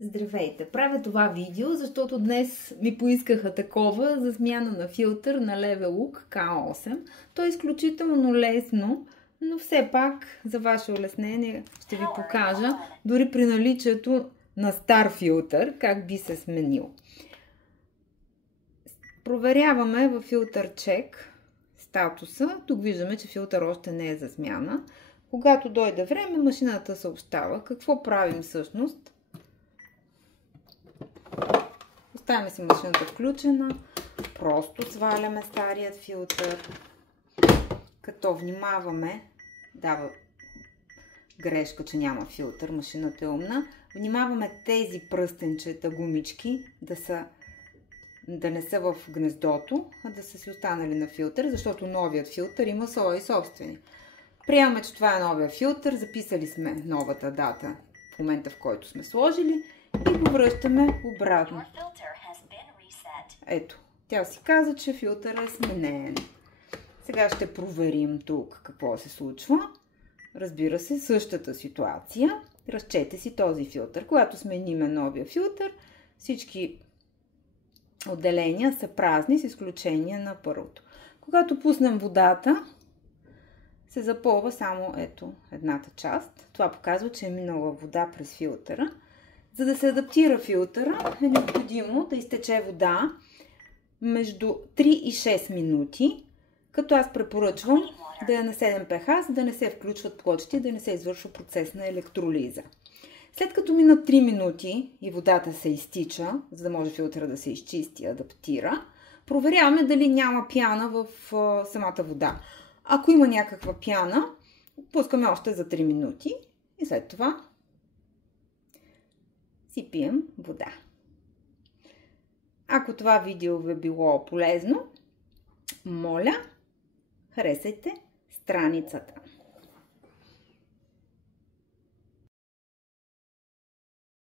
Здравейте! Правя това видео, защото днес ми поискаха такова за смяна на филтър на Levellook K8. То е изключително лесно, но все пак за ваше улеснение ще ви покажа дори при наличието на стар филтър как би се сменил. Проверяваме във филтър чек статуса. Тук виждаме, че филтър още не е за смяна. Когато дойде време, машината съобщава. Какво правим всъщност? Оставяме си машината включена, просто сваляме старият филтър, като внимаваме, дава грешка, че няма филтър, машината е умна, внимаваме тези пръстенчета, гумички да не са в гнездото, а да са си останали на филтър, защото новият филтър има свои собствени. Приемаме, че това е новия филтър, записали сме новата дата в момента, в който сме сложили и го връщаме обратно. Ето, тя си каза, че филтърът е сменен. Сега ще проверим тук какво се случва. Разбира се, същата ситуация. Разчете си този филтър. Когато смениме новия филтър, всички отделения са празни, с изключение на първото. Когато пуснем водата, се запълва само ето едната част. Това показва, че е минала вода през филтъра. За да се адаптира филтъра, е необходимо да изтече вода между 3 и 6 минути, като аз препоръчвам да е на 7 pH, за да не се включват плочите и да не се извършва процес на електролиза. След като минат 3 минути и водата се изтича, за да може филтъра да се изчисти и адаптира, проверяваме дали няма пяна в самата вода. Ако има някаква пяна, пускаме още за 3 минути и след това си пием вода. Ако това видео ви е било полезно, моля, харесайте страницата.